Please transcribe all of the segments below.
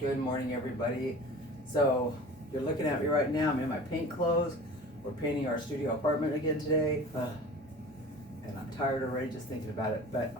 Good morning, everybody. So, you're looking at me right now. I'm in my paint clothes. We're painting our studio apartment again today. And I'm tired already just thinking about it. But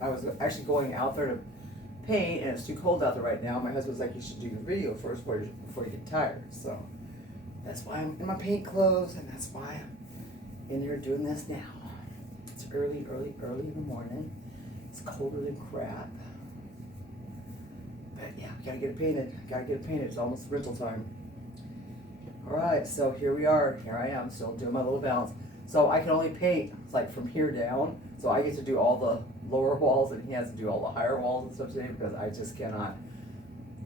I was actually going out there to paint, and it's too cold out there right now. My husband's like, you should do your video first before you get tired. So, that's why I'm in my paint clothes, and that's why I'm in here doing this now. It's early in the morning. It's colder than crap. But yeah, gotta get it painted. It's almost rental time. All right, so here we are. Here I am, still doing my little balance. So I can only paint like from here down. So I get to do all the lower walls, and he has to do all the higher walls and stuff today because I just cannot.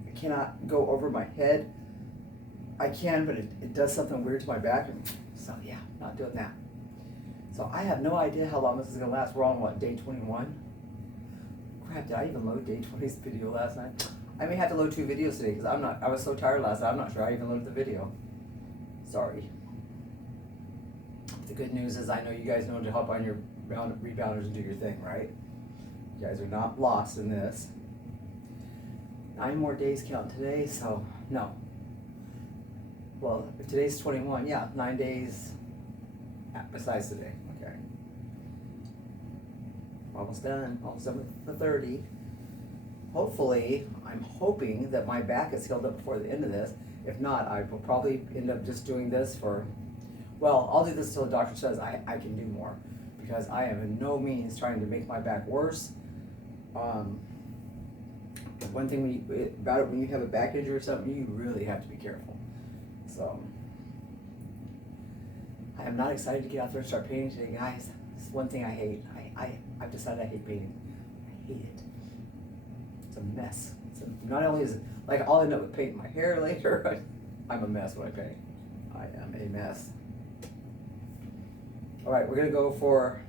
I cannot go over my head. I can, but it does something weird to my back, and so yeah, not doing that. So I have no idea how long this is gonna last. We're on what, day 21? Crap, did I even load day 20's video last night? I may have to load 2 videos today because I was so tired last night, I'm not sure I even loaded the video. Sorry. The good news is I know you guys know to hop on your rebounders and do your thing, right? You guys are not lost in this. 9 more days count today, so no. Well, if today's 21, yeah, 9 days besides today, okay. Almost done with the 30. Hopefully, I'm hoping that my back is healed up before the end of this. If not, I will probably end up just doing this for, well, I'll do this until the doctor says I can do more. Because I am in no means trying to make my back worse. One thing about it, when you have a back injury or something, you really have to be careful. So, I am not excited to get out there and start painting today, guys. It's one thing I hate. I've decided I hate painting. I hate it. It's a mess. Not only is it, like, I'll end up with painting my hair later. I'm a mess when I paint. I am a mess. All right, we're gonna go for,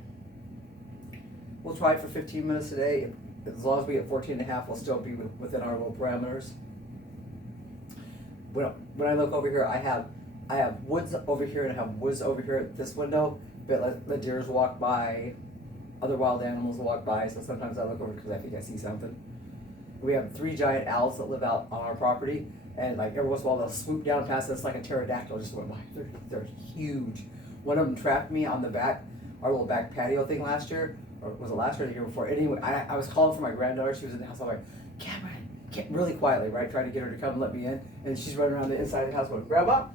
we'll try it for 15 minutes today. As long as we get 14 and a half, we'll still be within our little parameters. When I look over here, I have woods over here and I have woods over here at this window, but let deers walk by, other wild animals walk by, so sometimes I look over because I think I see something. We have 3 giant owls that live out on our property, and like every once in a while they'll swoop down past us like a pterodactyl just went by. They're huge. One of them trapped me on the back, our little back patio thing last year, or was it last year or the year before? Anyway, I was calling for my granddaughter, she was in the house, I'm like, Cameron, really quietly, right, trying to get her to come and let me in, and she's running around the inside of the house going, Grandma,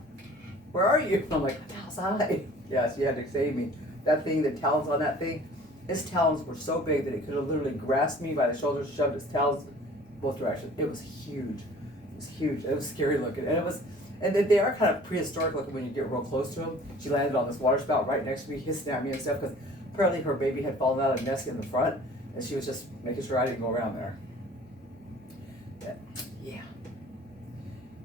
where are you? And I'm like, outside. Yeah, she had to save me. That thing, the talons on that thing, its talons were so big that it could have literally grasped me by the shoulders, shoved its talons both directions. It was huge. It was huge. It was scary looking, and they are kind of prehistoric looking when you get real close to them. She landed on this water spout right next to me, hissing at me and stuff because apparently her baby had fallen out of the nest in the front, and she was just making sure I didn't go around there. But, yeah.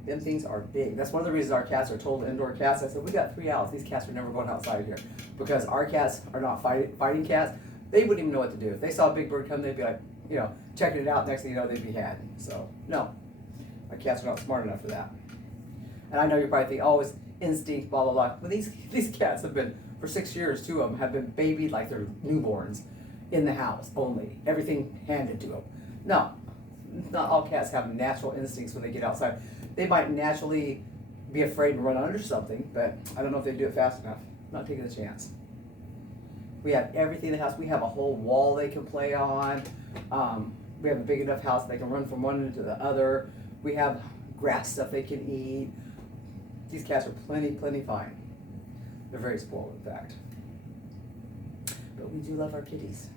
Them things are big. That's one of the reasons our cats are total indoor cats. I said, we got 3 owls. These cats are never going outside here because our cats are not fighting cats. They wouldn't even know what to do. If they saw a big bird come, they'd be like, checking it out. Next thing you know, they'd be had. So, no. My cats are not smart enough for that. And I know you're probably thinking, oh, it's instinct, blah, blah, blah. But these cats have been, for 6 years, 2 of them have been babied like they're newborns in the house only. Everything handed to them. No, not all cats have natural instincts when they get outside. They might naturally be afraid and run under something, but I don't know if they do it fast enough. I'm not taking a chance. We have everything in the house. We have a whole wall they can play on. We have a big enough house they can run from one end to the other. We have grass stuff they can eat. These cats are plenty fine. They're very spoiled, in fact. But we do love our kitties.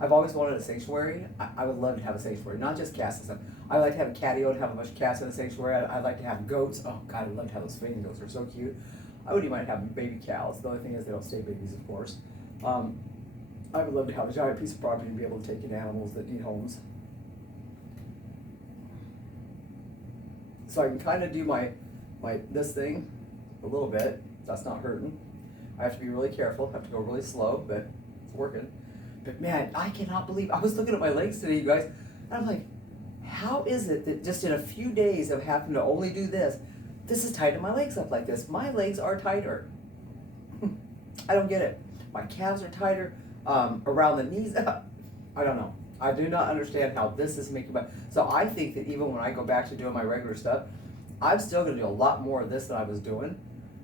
I've always wanted a sanctuary. I would love to have a sanctuary, not just cats and stuff. I like to have a catio and have a bunch of cats in a sanctuary. I'd like to have goats. Oh God, I'd love to have those Spain goats. They're so cute. I would even mind having baby cows. The only thing is they don't stay babies, of course. I would love to have a giant piece of property and be able to take in animals that need homes. So I can kind of do this thing a little bit. That's not hurting. I have to be really careful. I have to go really slow, but it's working. But man, I cannot believe, I was looking at my legs today, you guys, and I'm like, how is it that just in a few days of having to only do this is tighten my legs up like this? My legs are tighter. I don't get it. My calves are tighter, around the knees. I don't know. I do not understand how this is making my, so I think that even when I go back to doing my regular stuff, I'm still gonna do a lot more of this than I was doing.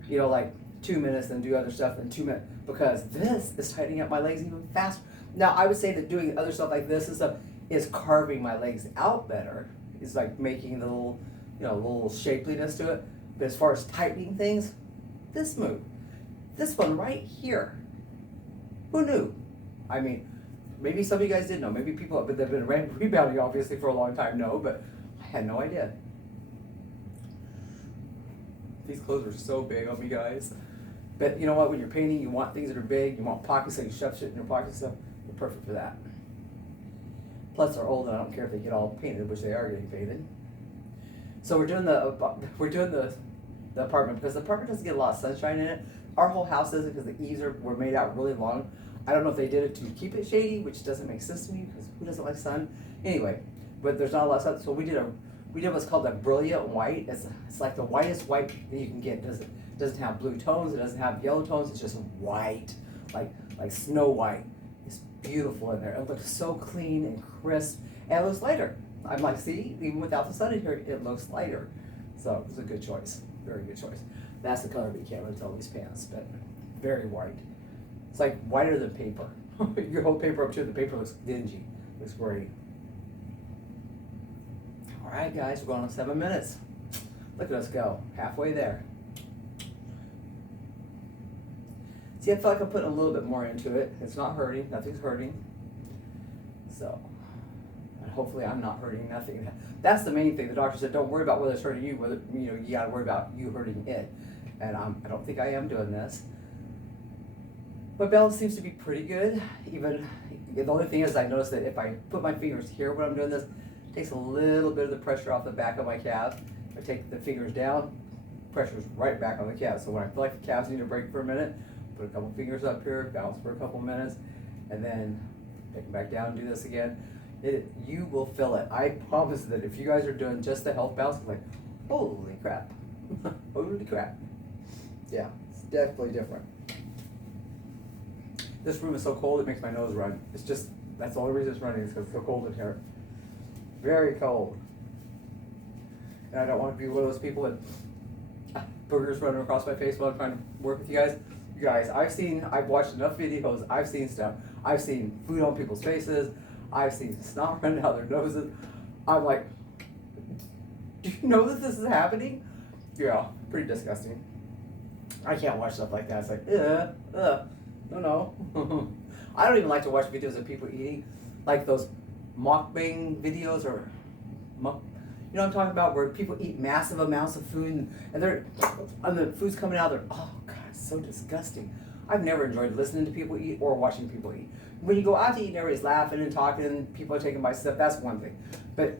You know, like 2 minutes and do other stuff in 2 minutes, because this is tightening up my legs even faster. Now, I would say that doing other stuff like this and stuff is carving my legs out better. It's like making the little, you know, little shapeliness to it. But as far as tightening things, this move, this one right here, who knew? I mean, maybe some of you guys did know. Maybe people that have been rebounding obviously for a long time know, but I had no idea. These clothes are so big on me, guys. But you know what? When you're painting, you want things that are big. You want pockets, so you shove shit in your pockets. So they're perfect for that. Plus, they're old, and I don't care if they get all painted, which they are getting painted. So we're doing the apartment because the apartment doesn't get a lot of sunshine in it. Our whole house doesn't because the eaves were made out really long. I don't know if they did it to keep it shady, which doesn't make sense to me because who doesn't like sun? Anyway, but there's not a lot of sun, so we did what's called a brilliant white. It's like the whitest white that you can get. It doesn't have blue tones. It doesn't have yellow tones. It's just white, like Snow White. It's beautiful in there. It looks so clean and crisp, and it looks lighter. I'm like, see, even without the sun in here, it looks lighter. So it was a good choice, very good choice. That's the color, but you can't really tell these pants, but very white. It's like whiter than paper. You hold paper up to it, the paper looks dingy. Looks great. All right, guys, we're going on 7 minutes. Look at us go, halfway there. See, I feel like I'm putting a little bit more into it. It's not hurting, nothing's hurting. So, and hopefully I'm not hurting nothing. That's the main thing. The doctor said, don't worry about whether it's hurting you, whether, you know, you gotta worry about you hurting it. And I don't think I am doing this. But balance seems to be pretty good. Even, the only thing is I noticed that if I put my fingers here when I'm doing this, it takes a little bit of the pressure off the back of my calf. If I take the fingers down, pressure's right back on the calf. So when I feel like the calves need a break for a minute, put a couple fingers up here, bounce for a couple minutes, and then take them back down and do this again. You will feel it. I promise that if you guys are doing just the health bounce, it's like, holy crap. Holy crap. Yeah, it's definitely different. This room is so cold it makes my nose run. It's just, that's the only reason it's running is because it's so cold in here. Very cold. And I don't want to be one of those people with boogers running across my face while I'm trying to work with you guys. You guys, I've watched enough videos, I've seen stuff. I've seen food on people's faces. I've seen snot running out their noses. I'm like, do you know that this is happening? Yeah, pretty disgusting. I can't watch stuff like that. It's like, no. I don't even like to watch videos of people eating, like those mukbang videos or, you know what I'm talking about, where people eat massive amounts of food and the food's coming out, oh God, it's so disgusting. I've never enjoyed listening to people eat or watching people eat. When you go out to eat and everybody's laughing and talking, people are taking bites stuff, that's one thing. But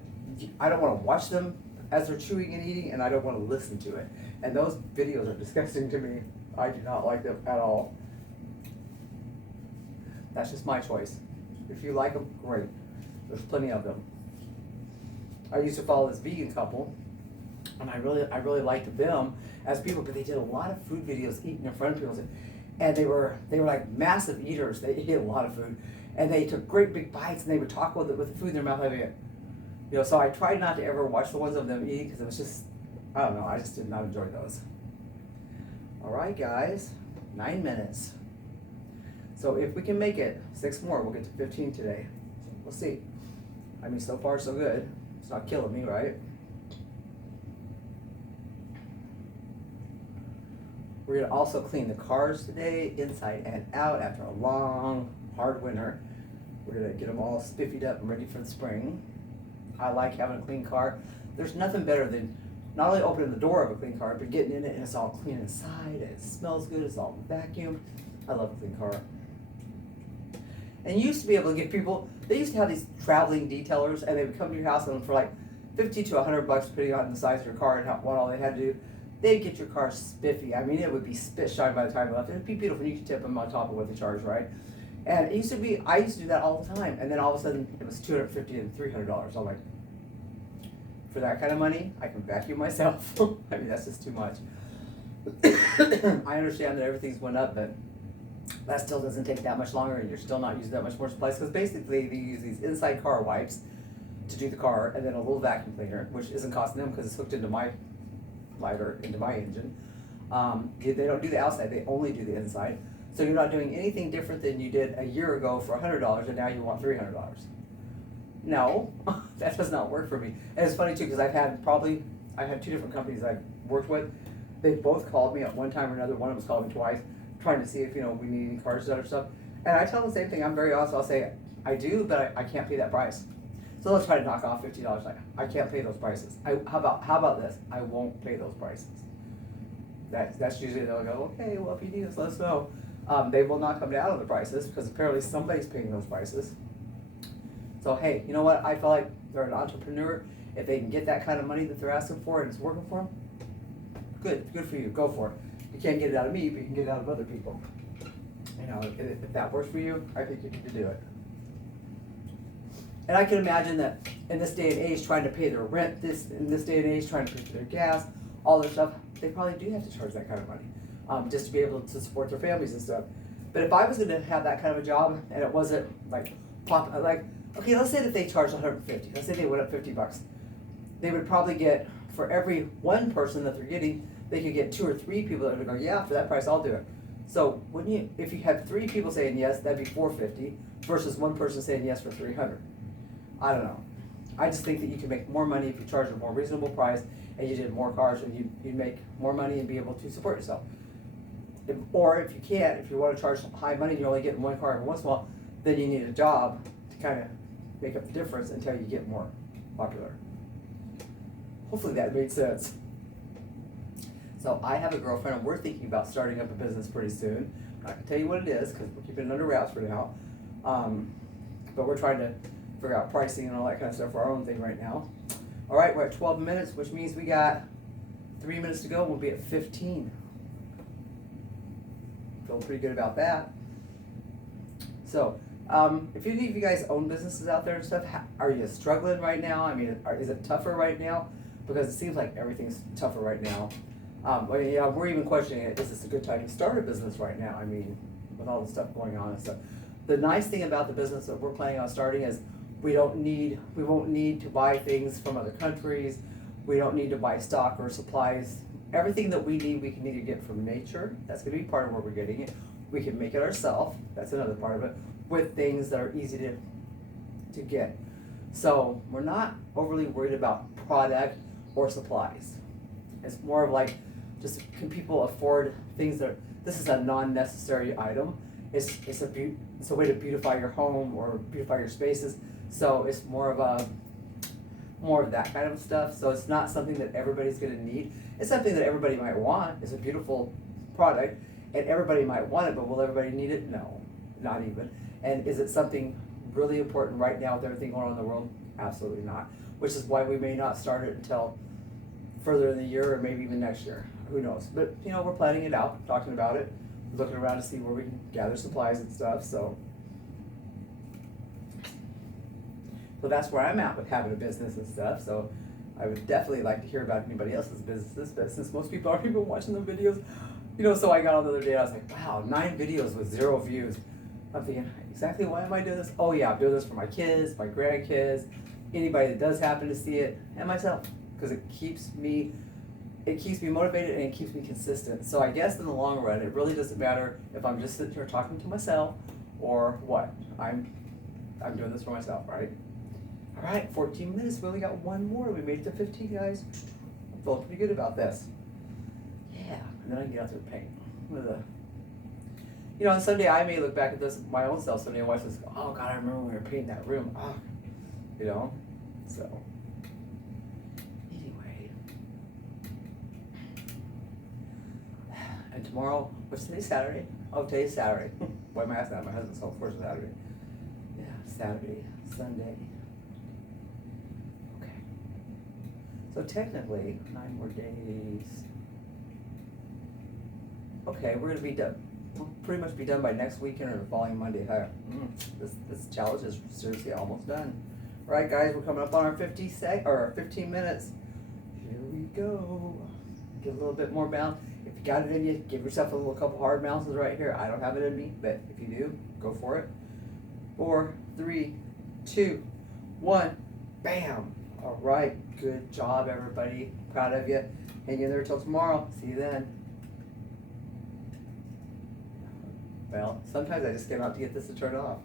I don't want to watch them as they're chewing and eating, and I don't want to listen to it. And those videos are disgusting to me. I do not like them at all. That's just my choice. If you like them, great. There's plenty of them. I used to follow this vegan couple, and I really liked them as people, but they did a lot of food videos eating in front of people. And they were like massive eaters. They ate a lot of food, and they took great big bites, and they would talk with the food in their mouth, having it. You know, so I tried not to ever watch the ones of them eating because it was just, I don't know, I just did not enjoy those. All right, guys, 9 minutes. So if we can make it 6 more, we'll get to 15 today. So we'll see. I mean, so far so good. It's not killing me, right? We're gonna also clean the cars today, inside and out, after a long, hard winter. We're gonna get them all spiffied up and ready for the spring. I like having a clean car. There's nothing better than not only opening the door of a clean car, but getting in it and it's all clean inside, and it smells good, it's all vacuumed. I love a clean car. And you used to be able to get people, they used to have these traveling detailers, and they would come to your house and for like $50 to $100, depending on the size of your car and what all they had to do, they'd get your car spiffy. I mean, it would be spit shine by the time you left. It would be beautiful. You could tip them on top of what they charge, right? And it used to be, I used to do that all the time. And then all of a sudden, it was $250 and $300. I'm like, for that kind of money, I can vacuum myself. I mean, that's just too much. I understand that everything's went up, but that still doesn't take that much longer, and you're still not using that much more supplies, because basically they use these inside car wipes to do the car, and then a little vacuum cleaner, which isn't costing them because it's hooked into my lighter, into my engine. They don't do the outside, they only do the inside. So you're not doing anything different than you did a year ago for $100, and now you want $300. No, that does not work for me. And it's funny too, because I've had two different companies I've worked with. They both called me at one time or another. One of them called me twice, trying to see if, we need any cars done or stuff. And I tell them the same thing. I'm very honest. I'll say, I do, but I can't pay that price. So let's try to knock off $50. Like, I can't pay those prices. How about this? I won't pay those prices. That's usually they'll go, okay, well, if you need us, let us know. They will not come down on the prices because apparently somebody's paying those prices. So hey, you know what? I feel like they're an entrepreneur. If they can get that kind of money that they're asking for and it's working for them, good for you. Go for it. You can't get it out of me, but you can get it out of other people. If that works for you, I think you need to do it. And I can imagine that in this day and age, trying to pay their rent, in this day and age, trying to pay for their gas, all this stuff, they probably do have to charge that kind of money, just to be able to support their families and stuff. But if I was going to have that kind of a job and it wasn't okay, let's say that they charged $150. Let's say they went up $50. They would probably get, for every one person that they're getting, they could get 2 or 3 people that would go, yeah, for that price, I'll do it. So if you had 3 people saying yes, that'd be $450 versus one person saying yes for $300. I don't know. I just think that you can make more money if you charge a more reasonable price and you did more cars, and you'd make more money and be able to support yourself. Or if you can't, if you want to charge high money and you're only getting one car every once in a while, then you need a job to kind of make up the difference until you get more popular. Hopefully that made sense. So I have a girlfriend and we're thinking about starting up a business pretty soon. I'm not going to tell you what it is because we're keeping it under wraps for now. But we're trying to figure out pricing and all that kind of stuff for our own thing right now. All right, we're at 12 minutes, which means we got 3 minutes to go. We'll be at 15. Feel pretty good about that. So, if any of you guys own businesses out there and stuff, are you struggling right now? I mean, is it tougher right now? Because it seems like everything's tougher right now. We're even questioning it. Is this a good time to start a business right now? I mean, with all the stuff going on and stuff. The nice thing about the business that we're planning on starting is we won't need to buy things from other countries. We don't need to buy stock or supplies. Everything that we need, we can either get from nature. That's going to be part of where we're getting it. We can make it ourselves. That's another part of it. With things that are easy to get. So we're not overly worried about product or supplies. It's more of like, just can people afford things this is a non-necessary item. It's a way to beautify your home or beautify your spaces. So it's more of that kind of stuff. So it's not something that everybody's going to need. It's something that everybody might want. It's a beautiful product and everybody might want it, but will everybody need it? No, not even. And is it something really important right now with everything going on in the world? Absolutely not. Which is why we may not start it until further in the year or maybe even next year. Who knows? But we're planning it out, talking about it, looking around to see where we can gather supplies and stuff. So that's where I'm at with having a business and stuff. So I would definitely like to hear about anybody else's businesses, but since most people aren't even watching the videos, so I got on the other day, I was like, wow, 9 videos with 0 views. I'm thinking, exactly why am I doing this? Oh yeah, I'm doing this for my kids, my grandkids, anybody that does happen to see it, and myself, because it keeps me motivated and it keeps me consistent. So I guess in the long run, it really doesn't matter if I'm just sitting here talking to myself or what. I'm doing this for myself, right? All right, 14 minutes. We only got one more. We made it to 15, guys. I'm feeling pretty good about this. Yeah, and then I can get out there and paint. And someday I may look back at this, my own self someday and watch this, oh God, I remember when we were painting that room. So. Anyway. And tomorrow, what's today, Saturday? Oh, today's Saturday. Why am I asking that? My husband's home for Saturday. Yeah, Saturday, Sunday. Okay. So technically, 9 more days. Okay, we're going to be done. We'll pretty much be done by next weekend or the following Monday. This challenge is seriously almost done. All right, guys, we're coming up on our 15 minutes. Here we go. Get a little bit more balance. If If you got it in you, give yourself a little couple hard mountains right here. I don't have it in me, but if you do, go for it. 4, 3, 2, 1, bam. All right, good job, everybody. Proud of you. Hang in there till tomorrow. See you then. Well, sometimes I just came out to get this to turn off.